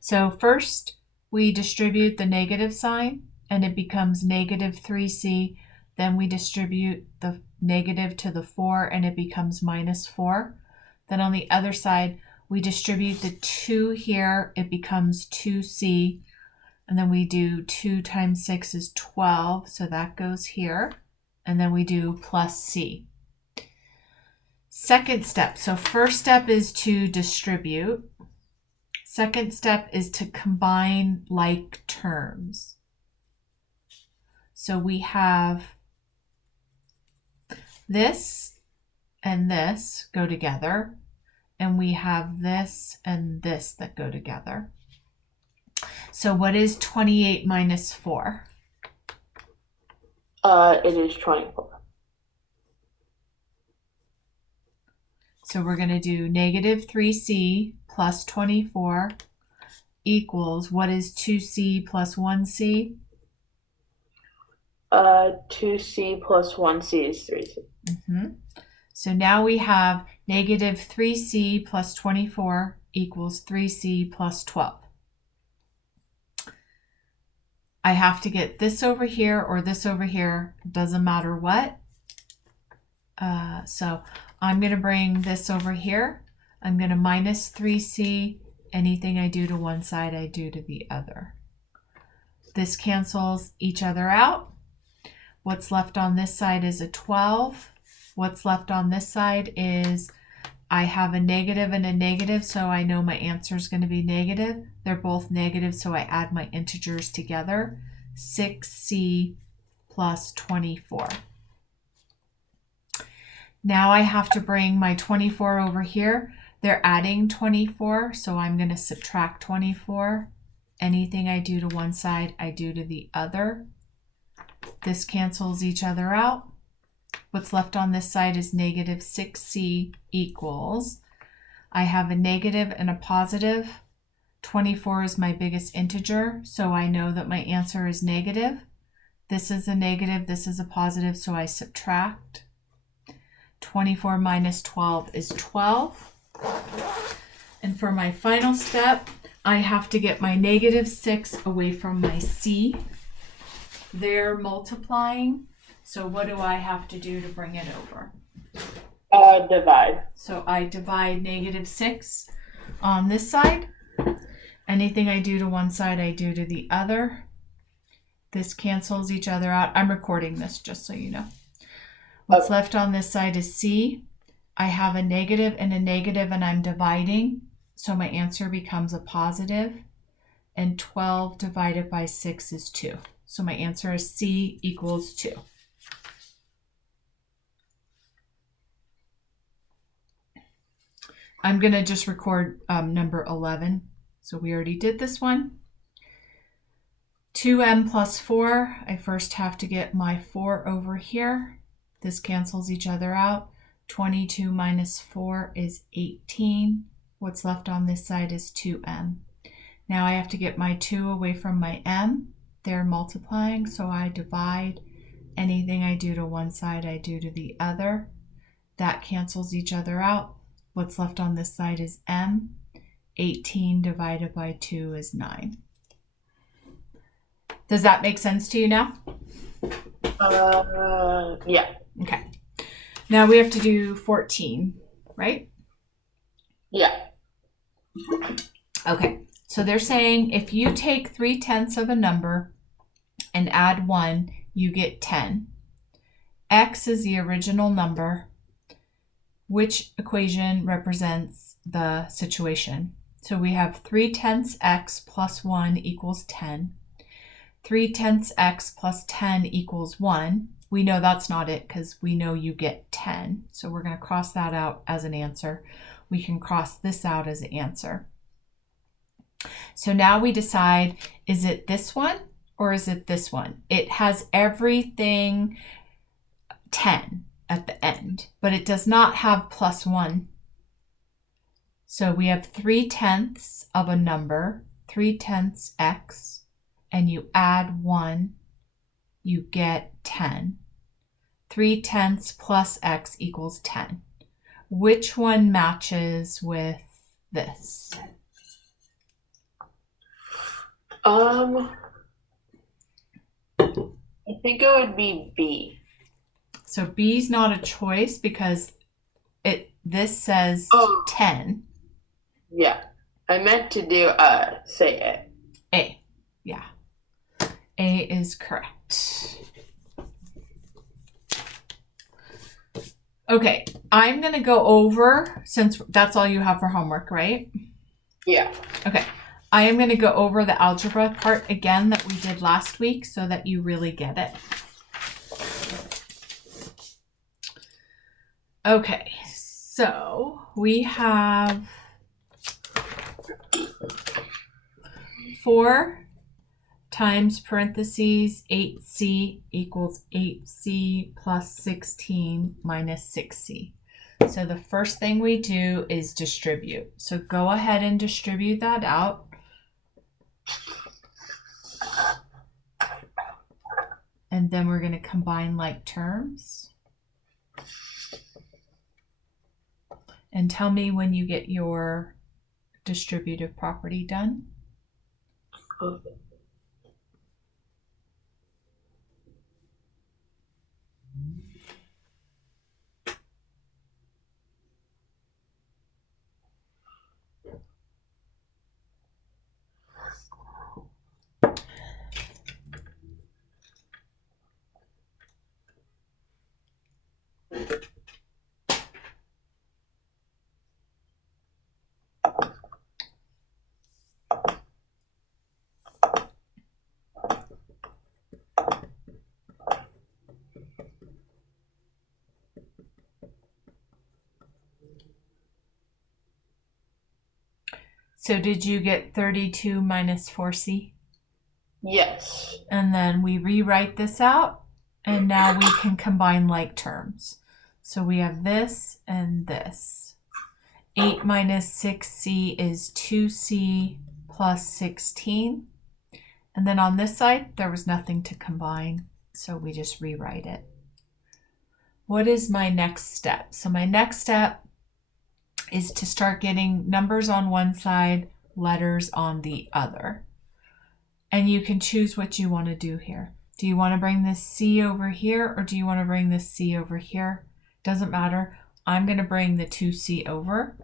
So first we distribute the negative sign and it becomes negative 3c. Then we distribute the negative to the 4 and it becomes minus 4. Then on the other side, we distribute the 2 here, it becomes 2c. And then we do 2 times 6 is 12, so that goes here. And then we do plus c. Second step, so first step is to distribute. Second step is to combine like terms. So we have this and this go together, and we have this and this that go together. So what is 28 minus 4? It is 24. So we're going to do negative 3c plus 24 equals, what is 2c plus 1c? 2c plus 1c is 3c. So now we have negative 3c plus 24 equals 3c plus 12. I have to get this over here or this over here, doesn't matter what. So I'm going to bring this over here. I'm going to minus 3c. Anything I do to one side, I do to the other. This cancels each other out. What's left on this side is a 12. What's left on this side is I have a negative and a negative, so I know my answer is going to be negative. They're both negative, so I add my integers together. 6c plus 24. Now I have to bring my 24 over here. They're adding 24, so I'm going to subtract 24. Anything I do to one side, I do to the other. This cancels each other out. What's left on this side is negative 6c equals, I have a negative and a positive. 24 is my biggest integer, so I know that my answer is negative. This is a negative, this is a positive, so I subtract. 24 minus 12 is 12. And for my final step, I have to get my negative 6 away from my c. They're multiplying. So what do I have to do to bring it over? Divide. So I divide negative 6 on this side. Anything I do to one side, I do to the other. This cancels each other out. I'm recording this just so you know. What's left on this side is c. I have a negative and I'm dividing. So my answer becomes a positive. And 12 divided by 6 is 2. So my answer is c equals 2. I'm going to just record number 11. So we already did this one. 2m plus 4. I first have to get my 4 over here. This cancels each other out. 22 minus 4 is 18. What's left on this side is 2m. Now I have to get my 2 away from my m. They're multiplying, so I divide. Anything I do to one side, I do to the other. That cancels each other out. What's left on this side is m. 18 divided by 2 is 9. Does that make sense to you now? Yeah. Okay. Now we have to do 14, right? Yeah. Okay. So they're saying if you take 3/10 of a number and add 1, you get 10. X is the original number. Which equation represents the situation? So we have 3/10 x plus 1 equals 10. 3/10 x plus 10 equals 1. We know that's not it because we know you get 10. So we're going to cross that out as an answer. We can cross this out as an answer. So now we decide, is it this one or is it this one? It has everything 10 at the end, but it does not have plus 1. So we have 3/10 of a number, 3/10 x, and you add 1, you get 10. 3/10 plus x equals 10. Which one matches with this? I think it would be B. So B's not a choice because this says 10. Yeah. I meant to do say A. A. Yeah. A is correct. Okay, I'm going to go over, since that's all you have for homework, right? Yeah. Okay, I am going to go over the algebra part again that we did last week so that you really get it. Okay, so we have 4 times parentheses 8c equals 8c plus 16 minus 6c. So the first thing we do is distribute. So go ahead and distribute that out. And then we're going to combine like terms. And tell me when you get your distributive property done. Okay. So did you get 32 minus 4c? Yes. And then we rewrite this out, and now we can combine like terms. So we have this and this. 8 minus 6c is 2c plus 16. And then on this side, there was nothing to combine, so we just rewrite it. What is my next step? So my next step is to start getting numbers on one side, letters on the other. And you can choose what you want to do here. Do you want to bring this C over here, or do you want to bring this C over here? Doesn't matter. I'm going to bring the 2C over.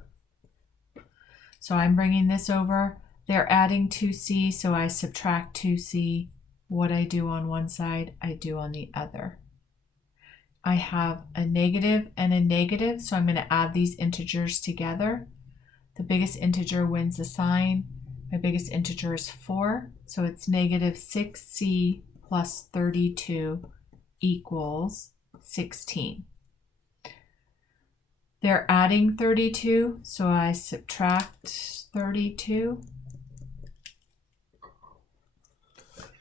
So I'm bringing this over. They're adding 2C, so I subtract 2C. What I do on one side, I do on the other. I have a negative and a negative, so I'm going to add these integers together. The biggest integer wins the sign. My biggest integer is 4, so it's negative 6c plus 32 equals 16. They're adding 32, so I subtract 32.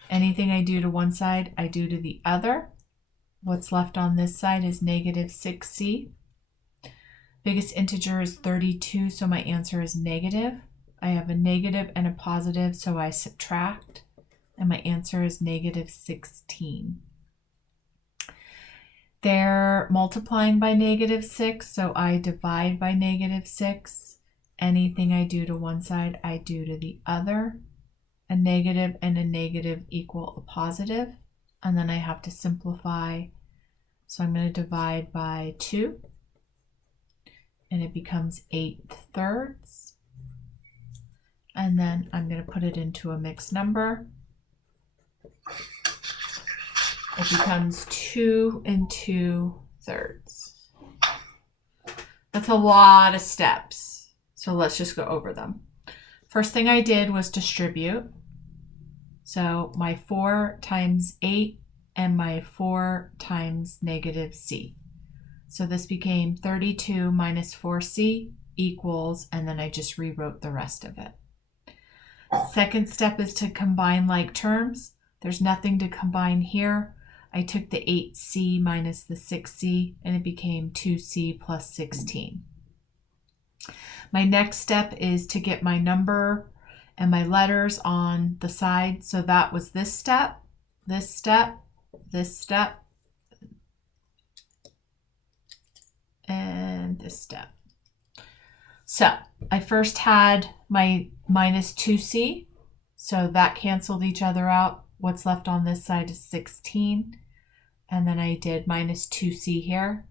Anything I do to one side, I do to the other. What's left on this side is negative 6c. Biggest integer is 32, so my answer is negative. I have a negative and a positive, so I subtract, and my answer is negative 16. They're multiplying by negative 6, so I divide by negative 6. Anything I do to one side, I do to the other. A negative and a negative equal a positive, and then I have to simplify. So I'm going to divide by 2, and it becomes 8/3. And then I'm going to put it into a mixed number. It becomes 2 2/3. That's a lot of steps. So let's just go over them. First thing I did was distribute. So my 4 times 8 and my 4 times negative c. So this became 32 minus 4c equals, and then I just rewrote the rest of it. Second step is to combine like terms. There's nothing to combine here. I took the 8c minus the 6c, and it became 2c plus 16. My next step is to get my number and my letters on the side. So that was this step, this step, this step, and this step. So I first had my minus 2c. So that canceled each other out. What's left on this side is 16. And then I did minus 2c here.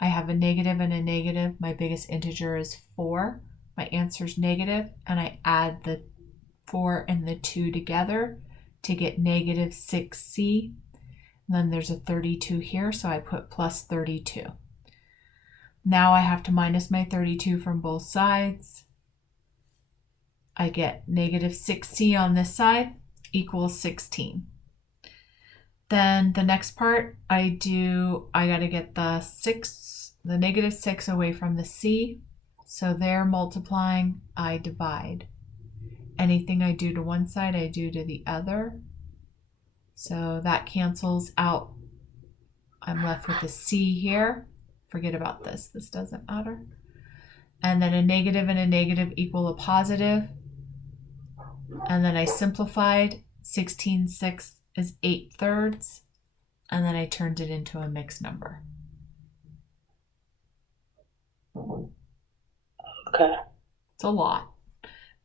I have a negative and a negative. My biggest integer is 4. My answer is negative, and I add the 4 and the 2 together to get negative 6c. And then there's a 32 here, so I put plus 32. Now I have to minus my 32 from both sides. I get negative 6c on this side equals 16. Then the next part I got to get the negative 6 away from the c. So they're multiplying, I divide. Anything I do to one side, I do to the other. So that cancels out. I'm left with a c here. Forget about this. This doesn't matter. And then a negative and a negative equal a positive. And then I simplified. 16/6 is 8/3. And then I turned it into a mixed number. Okay. It's a lot,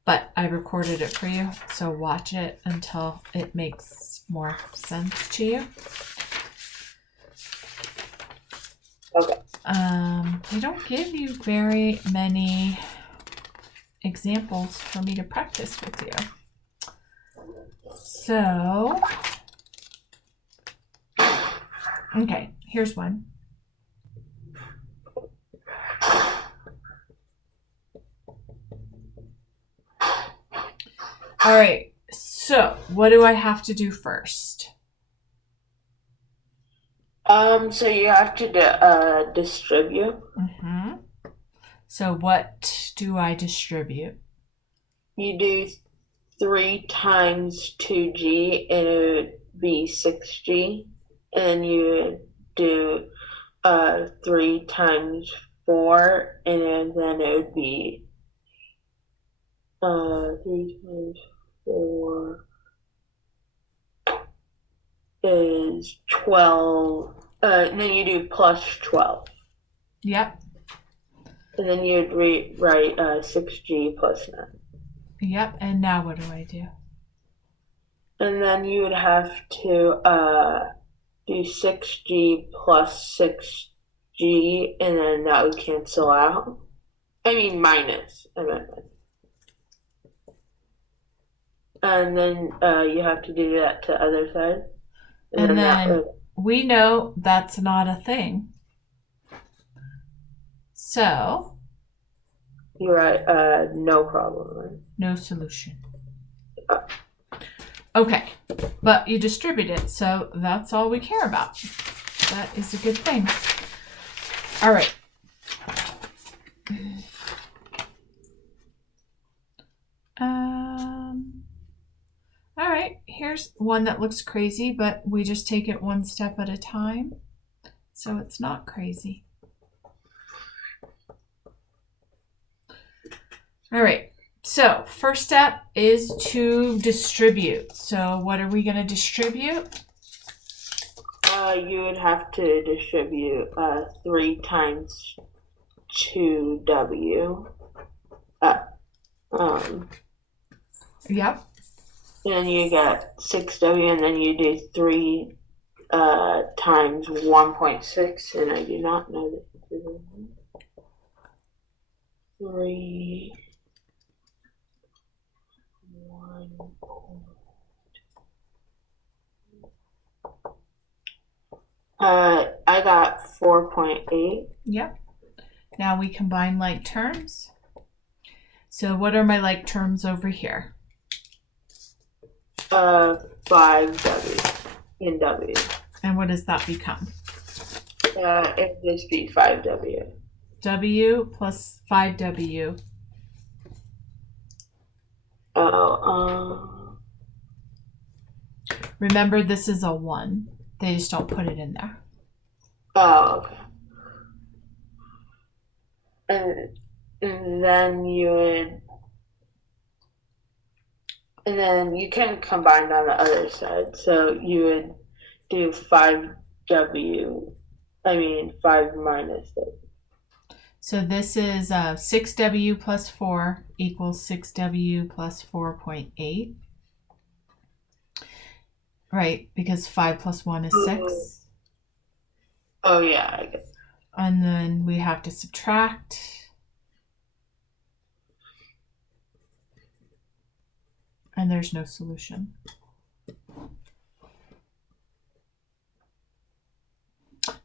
but I recorded it for you, so watch it until it makes more sense to you. Okay. They don't give you very many examples for me to practice with you. So, okay, here's one. All right, so what do I have to do first? So you have to distribute. Mm-hmm. So what do I distribute? You do 3 times 2g, and it would be 6g. And you do 3 times 4, and then it would be 3 times 4 is 12. And then you do plus 12. Yep. And then you'd write 6g plus 9. Yep. And now what do I do? And then you would have to do 6g plus 6g, and then that would cancel out. I mean minus. I meant minus. And then you have to do that to the other side. And then we know that's not a thing. So you write no problem, right? No solution. Okay, but you distribute it, so that's all we care about. That is a good thing. All right. All right, here's one that looks crazy, but we just take it one step at a time, so it's not crazy. All right, so first step is to distribute. So what are we going to distribute? You would have to distribute 3 times 2w. Yep. And you get 6w, and then you do 3 times 1.6, and I do not know that. 3 1. I got 4.8. Yep. Now we combine like terms. So what are my like terms over here? 5w in w. And what does that become? It would just be 5w. W plus 5w. Remember, this is a 1. They just don't put it in there. Oh, okay. And then you would, and then you can combine on the other side. So you would do 5 minus w. So this is 6w plus 4 equals 6w plus 4.8. Right, because 5 plus 1 is 6. Oh, yeah, I guess. And then we have to subtract. And there's no solution.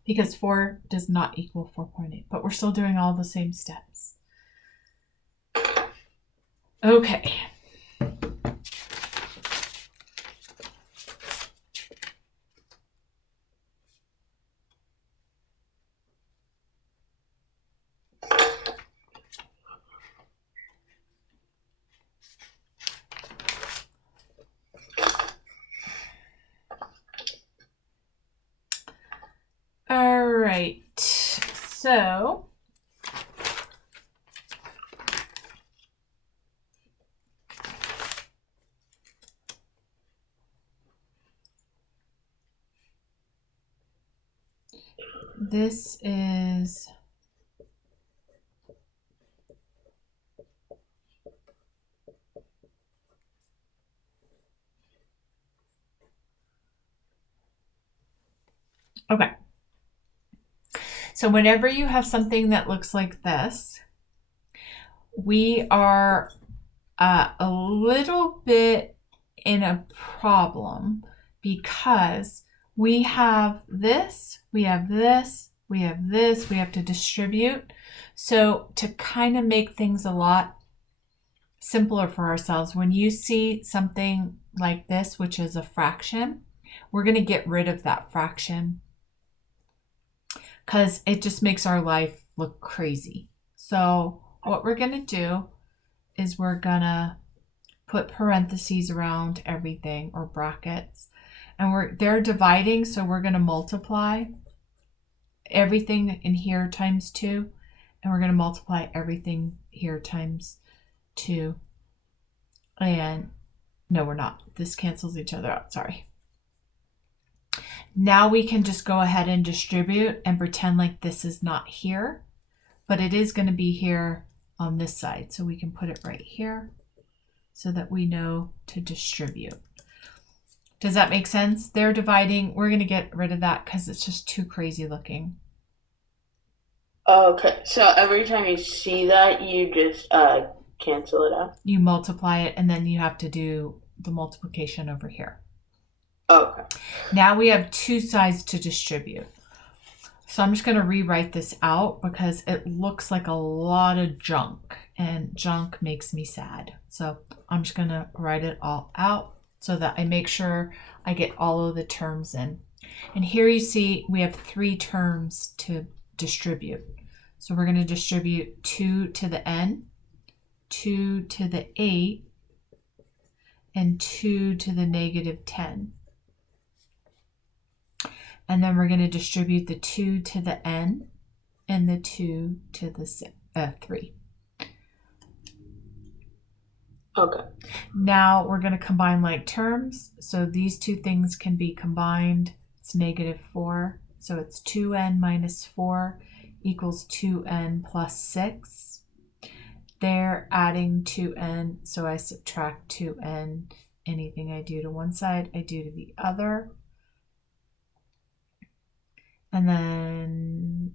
Because 4 does not equal 4.8, but we're still doing all the same steps. Okay. All right. So this is okay. So whenever you have something that looks like this, we are a little bit in a problem because we have this, we have this, we have this, we have to distribute. So to kind of make things a lot simpler for ourselves, when you see something like this, which is a fraction, we're going to get rid of that fraction because it just makes our life look crazy. So what we're going to do is we're going to put parentheses around everything, or brackets, and they're dividing, so we're going to multiply everything in here times 2, and we're going to multiply everything here times 2. And no, we're not. This cancels each other out. Sorry. Now we can just go ahead and distribute and pretend like this is not here, but it is going to be here on this side. So we can put it right here so that we know to distribute. Does that make sense? They're dividing. We're going to get rid of that because it's just too crazy looking. Okay, so every time you see that, you just cancel it out? You multiply it, and then you have to do the multiplication over here. Okay. Now we have 2 sides to distribute. So I'm just going to rewrite this out because it looks like a lot of junk, and junk makes me sad. So I'm just going to write it all out so that I make sure I get all of the terms in. And here you see we have 3 terms to distribute. So we're going to distribute 2 to the n, 2 to the 8, and 2 to the negative 10. And then we're going to distribute the 2 to the n and the 2 to the 3. Okay. Now we're going to combine like terms. So these 2 things can be combined. It's negative 4. So it's 2n minus 4 equals 2n plus 6. They're adding 2n, so I subtract 2n. Anything I do to one side, I do to the other. And then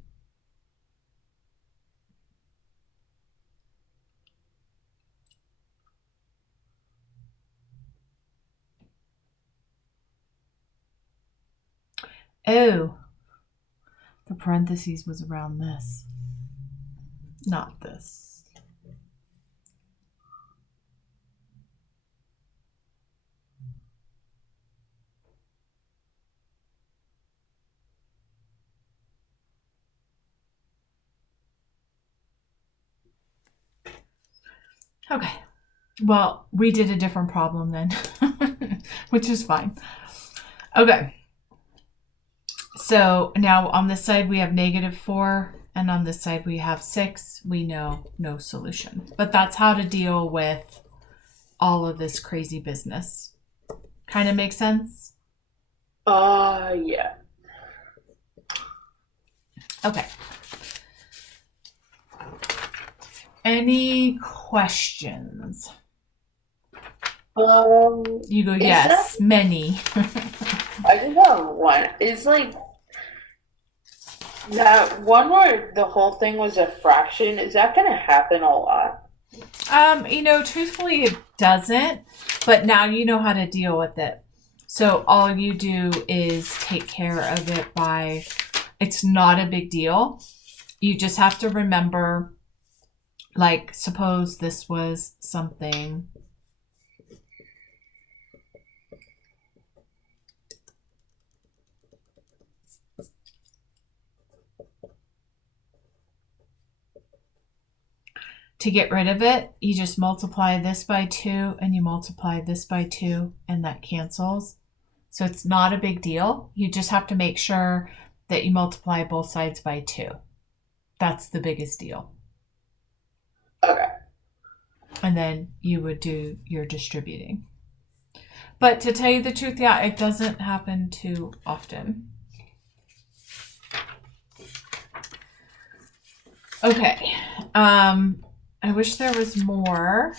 oh, the parentheses was around this, not this. Okay, well, we did a different problem then, which is fine. Okay, so now on this side we have negative 4, and on this side we have 6. We know no solution, but that's how to deal with all of this crazy business. Kind of makes sense? Yeah. Okay. Any questions? You go, is that yes, many. I just have one. Is like that one where the whole thing was a fraction, is that gonna happen a lot? Truthfully, it doesn't, but now you know how to deal with it. So all you do is take care of it by, it's not a big deal. You just have to remember, like, suppose this was something. To get rid of it, you just multiply this by 2 and you multiply this by 2, and that cancels. So it's not a big deal. You just have to make sure that you multiply both sides by 2. That's the biggest deal. Okay. And then you would do your distributing. But to tell you the truth, yeah, it doesn't happen too often. Okay. I wish there was more.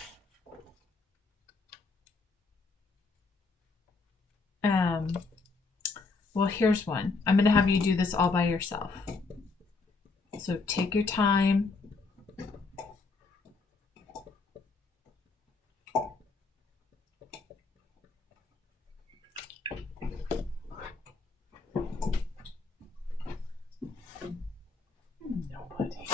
Well, here's one. I'm going to have you do this all by yourself. So take your time. Nobody.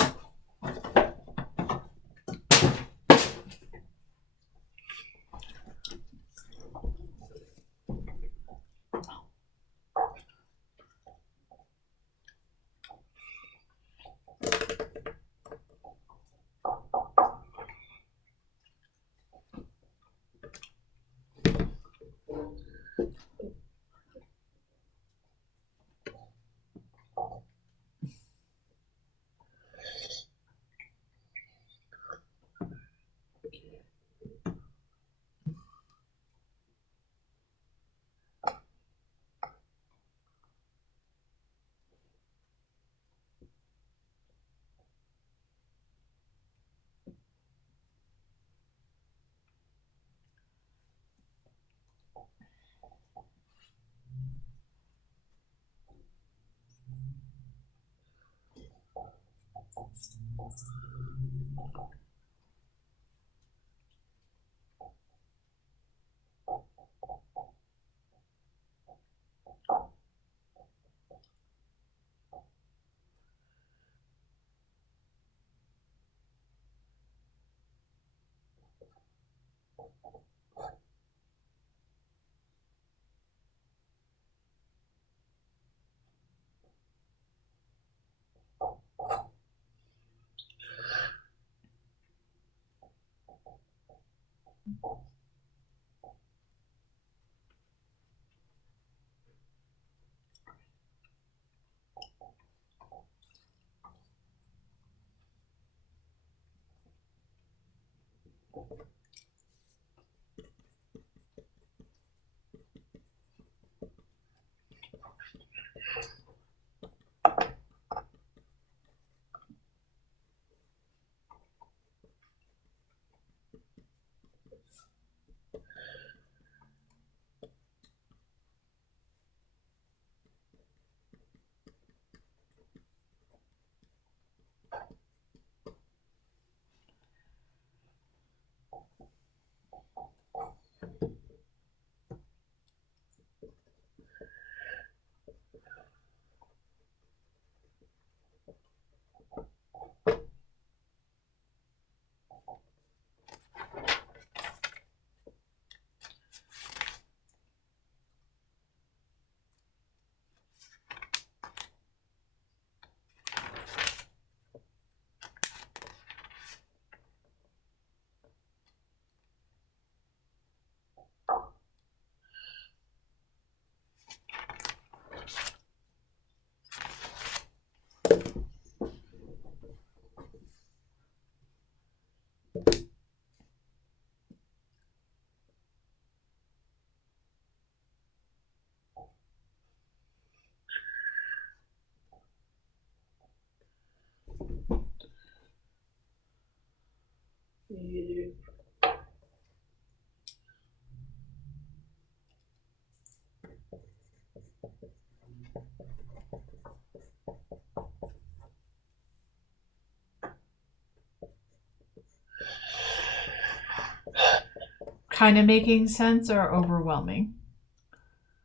kind of making sense or overwhelming?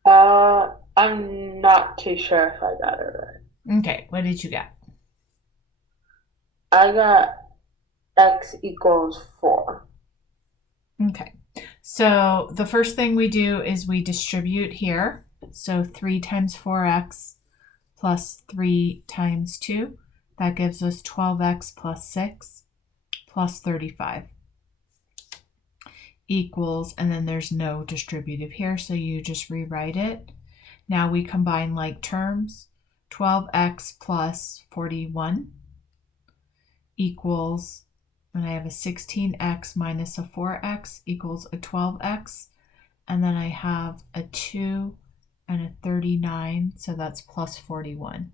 I'm not too sure if I got it right. Okay, what did you get? I got x equals 4. Okay, so the first thing we do is we distribute here. So 3 times 4x plus 3 times 2. That gives us 12x plus 6 plus 35 equals, and then there's no distributive here, so you just rewrite it. Now we combine like terms. 12x plus 41 equals, and I have a 16x minus a 4x equals a 12x, and then I have a 2 and a 39, so that's plus 41.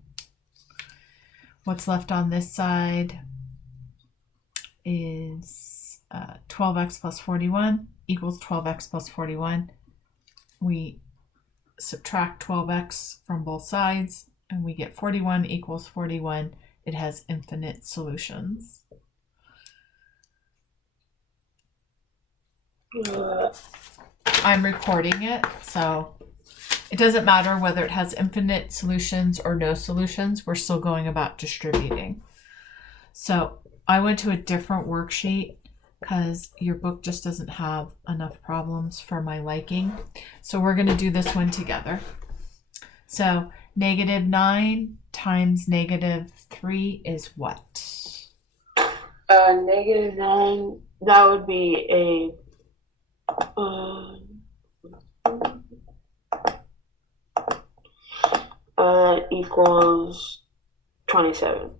What's left on this side is 12x plus 41 equals 12x plus 41. We subtract 12x from both sides and we get 41 equals 41. It has infinite solutions. I'm recording it, so it doesn't matter whether it has infinite solutions or no solutions. We're still going about distributing. So I went to a different worksheet because your book just doesn't have enough problems for my liking. So we're going to do this one together. So -9 times -3 is what? -9, that would be a equals 27.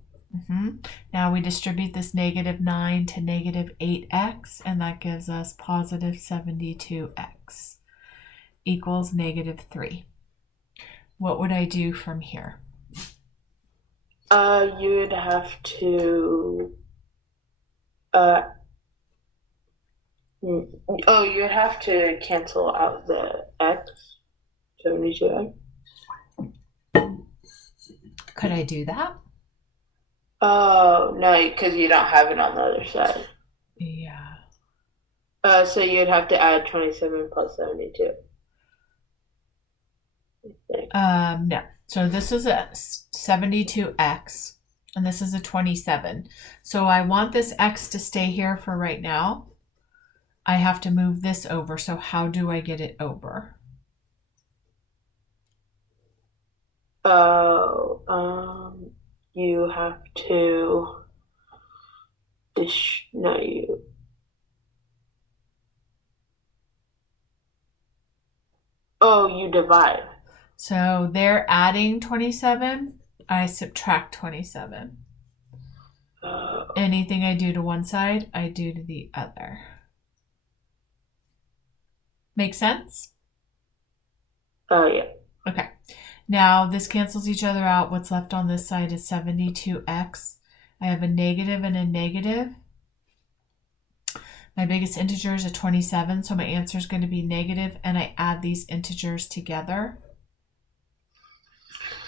Now we distribute this -9 to -8x, and that gives us positive 72x equals -3. What would I do from here? You would have to you'd have to cancel out the x, 72x. Could I do that? Oh, no, because you don't have it on the other side. Yeah. So you'd have to add 27 plus 72. No. So this is a 72x, and this is a 27. So I want this x to stay here for right now. I have to move this over. So how do I get it over? You have to you divide. So they're adding 27. I subtract 27. Anything I do to one side, I do to the other. Make sense? Yeah. Okay. Now this cancels each other out. What's left on this side is 72x. I have a negative and a negative. My biggest integer is a 27, so my answer is going to be negative, and I add these integers together.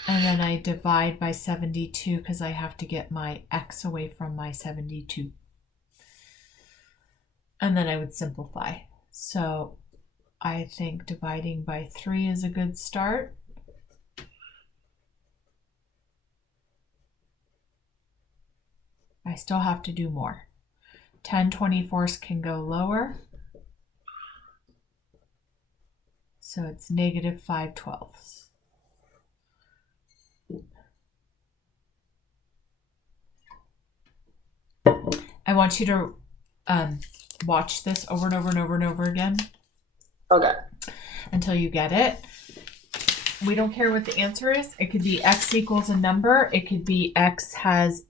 And then I divide by 72 because I have to get my x away from my 72. And then I would simplify. So I think dividing by 3 is a good start. I still have to do more. 10 24ths can go lower. So it's -5 12ths. I want you to watch this over and over and over and over again. Okay. Until you get it. We don't care what the answer is. It could be x equals a number. It could be x has